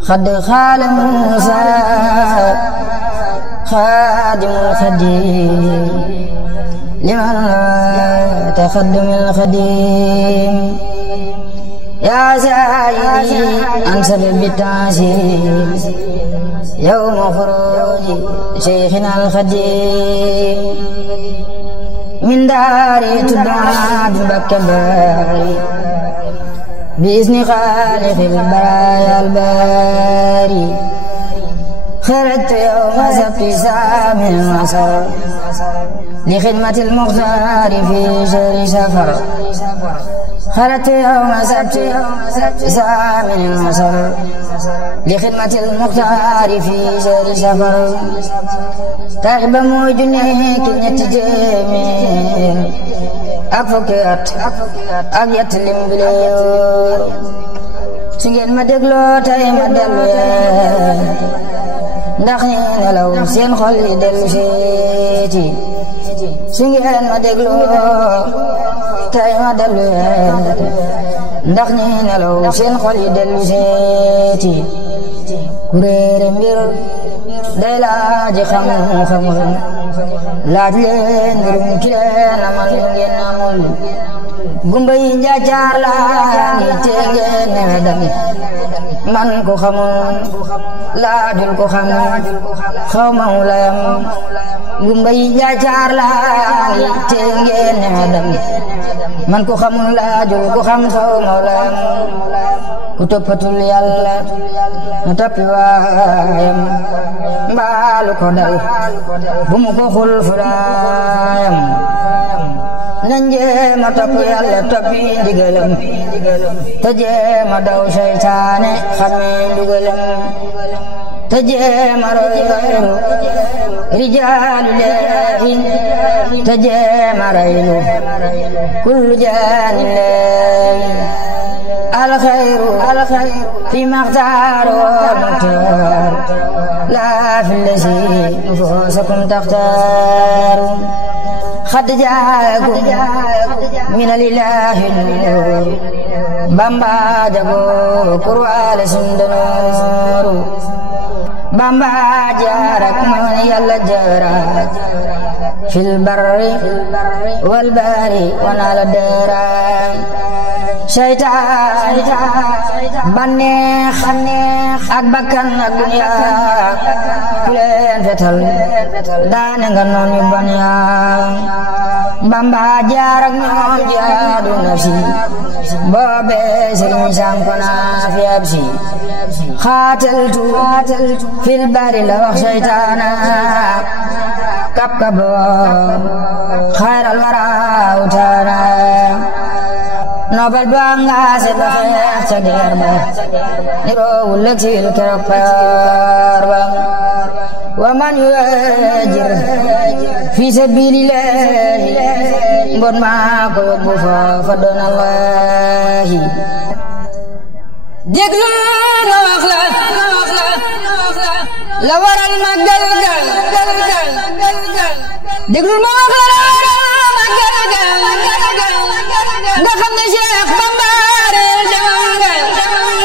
خد خال موسى خادم الخديم لمن لا تخدم الخديم يا سيدي أنسب بالتعسير يوم خروج شيخنا الخديم من داري تدعى بكباري بإذن خالق البرايا الباري خرجت يوم سبت سامي المسر لخدمة المختار في شهر سفر خرجت يوم سبت سامي المسر لخدمة المختار في شهر سفر تغب موجني كنيت جميل أفكت أبيت لمبليور سنجد ما دغلو تاي ما دلو ndax ñi nelaw seen xol yi dellu seeti su ngeen ma dégloo tey ma dellu ndax ñi nelaw seen xol yi dellu seeti ku réere mbir day laaj xam-xamul laaj leen mbirum ki leen amal lu ngeen amul gumba yi njaacaar laa ngi te ngeen newe dami man ko xamul laajul ko xam xaw ma wulayam gumba yi njaacaar laa ngi te ngeen newe dami man ko xamul laajul ko xam xaw ma wulayam ku toppatul yàlla na toppi waayam mbaalu ko dal bu mu ko xul furaayam nan jéema topp yàlla toppi ndigalam te jéema daw seytaane xamee ndugalam te jéema roy roylu rijaalu leehin te jéema raylu kullu jaanin leehin alxayru fi maxtaar wa muxtaar laa fi lasi nufuusakum taxtaaru xad jaakum minal ilaahi nuur Bamba jago kurwaale sundanooru Bamba jaarak moon Yàlla jaarak fil barri wal bahri wanaala deeraay seytaan banneex ak bakkan ak dunya ku leen fetal daane nga noon yu ban yaa Bamba jaar ak ñoom jihaadu nafsi boobe sëriñ Sanko naa fi ab si xaataltu fil bari la wax seytaana kap kabo xayral waraaw taana nobel ba nga se ba xeex ca geer ba niroowul ak sil keroog payoor ba wa man yuhajir fi sabilillahi mbon maa ko yóbbu fa doon Allahi déglu na wax la waral màggal ga déglu ma wax la waral màggal ga nga xam ne Cheikh Bamba reel demal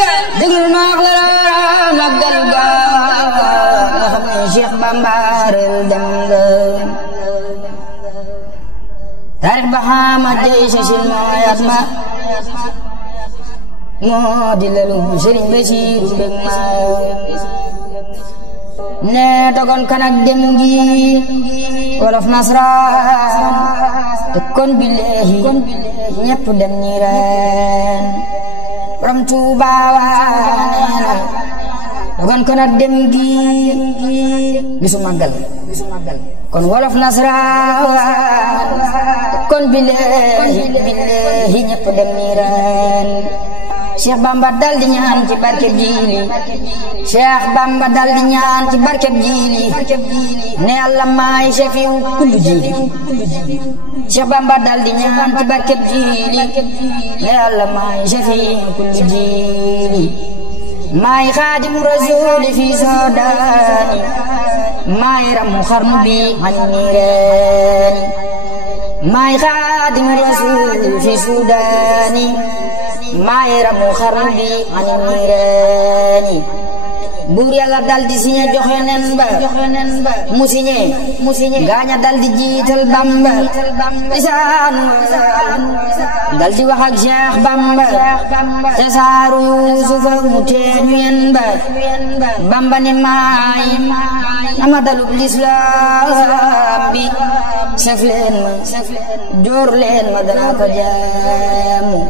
nga déglu ma wax la waral màggal ga nga xam ne Cheikh Bamba reel demal nga taarix ba xaama jey sa sin mooyat ma moo di lelu Sëriñ Basiiru mbég ma ne dogon kanak dem gi wolof nasraan te kon billahi ñépp dem ñi reen borom Tuuba neena dogon kanak dem gi bisu màggal kon wolof nasraan te kon billahi ñépp dem ñi reen Cheikh Bamba dal di ñaan ci barkeb jiili Cheikh Bamba dal di ñaan ci barkeb jiili ne Yàlla maay shafiu kullu jiili Cheikh Bamba dal di ñaan ci barkeb jiili ne Yàlla maay shafiu kullu jiili maay xaadimu rasuuli fi sodaani maay ramu xarnu bi man niireeni maay xaadimu rasuuli fi sodaani maay ramu xarnu bi ani niireeni buur yàlla dal di signé joxe nen ba mu signé gaaña dal di jiital Bamba lisaanu dal di wax ak Cheikh Bamba te saaru Yuusufa mu teeñu yen ba Bamba ni maay ama dalub lislaam bi sef leen ma joor leen ma dana ko jaamu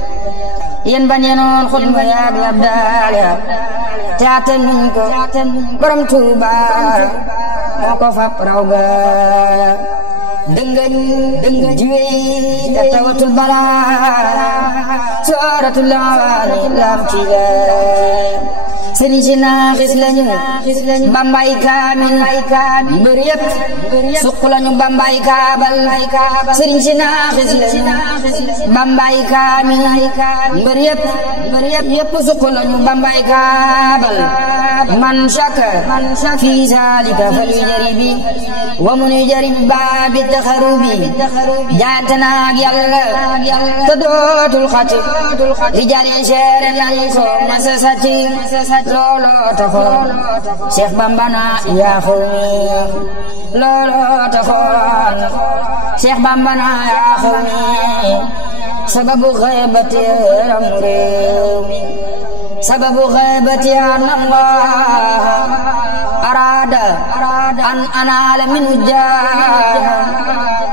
yen ban yenoon xutba yaag lab daal ya te aten nuñ ko borom Tuuba moo ko fab raw ga dëngëñ jiwey te tawatul balaa sooratul lawaani lam ci gaay sëriñ si naaxis lañu Bambay kaamil mbër yëpp suq lañu Bambay kaabal sëriñ si naaxis lañu Bambay kaamil mbër yëpp suq lañu Bambay kaabal man shaka fi zalika falyujaribi wa mun yujaribi baabi taxarubi jaante naag Yàlla te dootul xati rijaal yi seere nañ ko masa sati looloo taxoon Cheikh Bamba na yaa xawmi looloo taxoon Cheikh Bamba na yaa xawmi sababu xeebati ram réew mi sababu xeebati an Allah arada an anaala minu jaah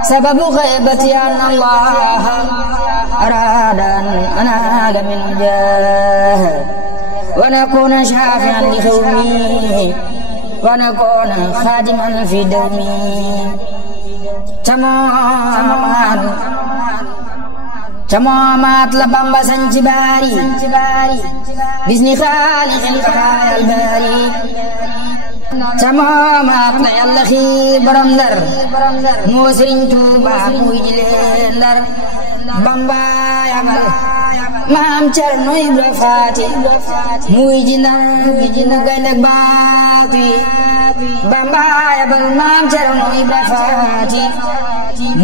sababu xeebati an Allah arada an anaala minu jaah ونكون شافعا لقومي ونكون خادما في دومي تمامات لبامبا سنجباري بإذن خالق الخيال الباري تمامات ليالله خي برمدر موسرين توبا موجلندر بامبا يامل maam Cerno Ibra Faati muy ji Ndar mu gaynde baati Bamba yabal maam Cerno Ibra Faati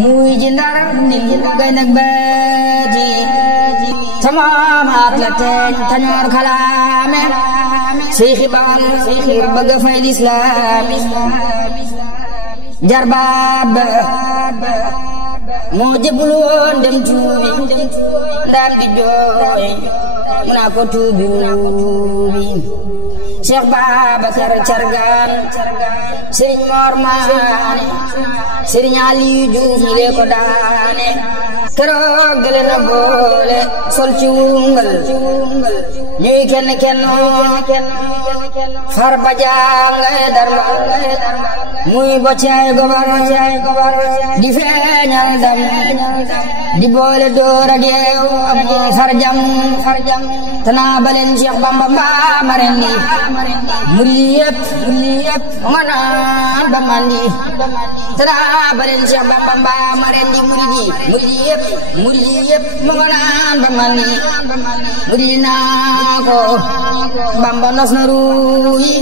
muy ji Ndar mu gaynde baati tamaamaat la teeñ tañoor kalaame Seexi Bal bëgg fay lislaami jarbaat ba moo jébbalu woon dem tuubi ndaan di jooy mu naa ko tuubi Cheikh Babacar Cargaan Serigne Mor Maane Serigne Aliou Diouf ñi lee ko daane keroog gële na boole sol ci wungal ñuy kenn far ba jàngay darma muy boccaay gobar di feeñal dam di boole door ak yeew am farjam tanaa baleen Cheikh Bamba mbaa marendi murid yëpp nga naan ba mandi tanaa baleen Cheikh Bamba mbaa marendi murid yëpp nga naan ba mandi murid naa ko Bamba nos na ruuyi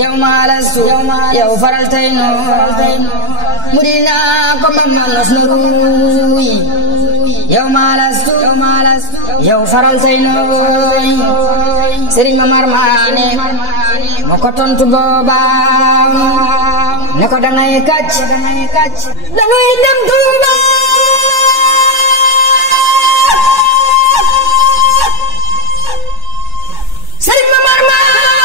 yow maa lastu yow faral tey nooy murid naa ko Bamba nos na ruuyi yow maa lastu yow faral tey nooy Serigne Mamar Maane moo ko tontu booba ne ko dangay kàcc dangay dem Tuuba Serigne Mamar Maane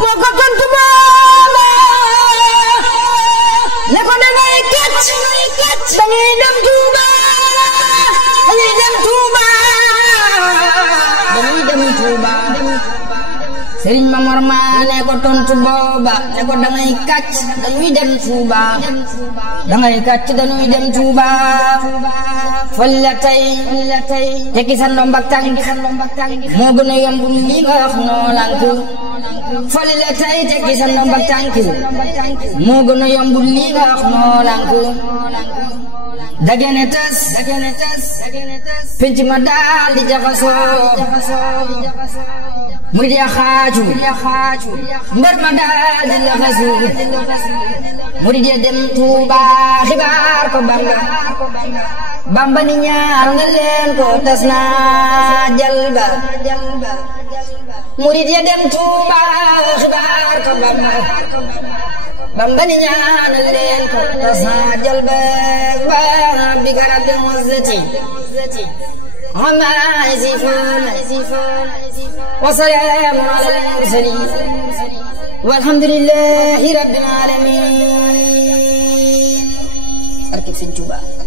moo ko tontu booba ne ko dangay kàcc dangay dem Tuuba Serigne Mamar Maane ko tontu booba ne ko dangay kàcc dañuy dem Tuuba dangay kàcc dañuy dem Tuuba fol la tey tekki sa ndombak tànk moo gën a yomb li nga wax noo lank fol la tey tekki sa ndombak tànk moo gën a yomb li nga wax noo lank dagene tas penc ma daal di jaxasoo murid ya xaaju mbar ma daal di laxasu murid ya dem Tuuba xibaar ko Bamba ni ñaan na leen ko tas na jalba murid ya dem Tuuba xibaar ko Bamba ni ñaan na leen ko tas na jalba bi garabin wazzati amma yasifun wa salaamun ala al-mursalin walhamdulillahi rabbil alamin. Arkib Sëñ Tuuba.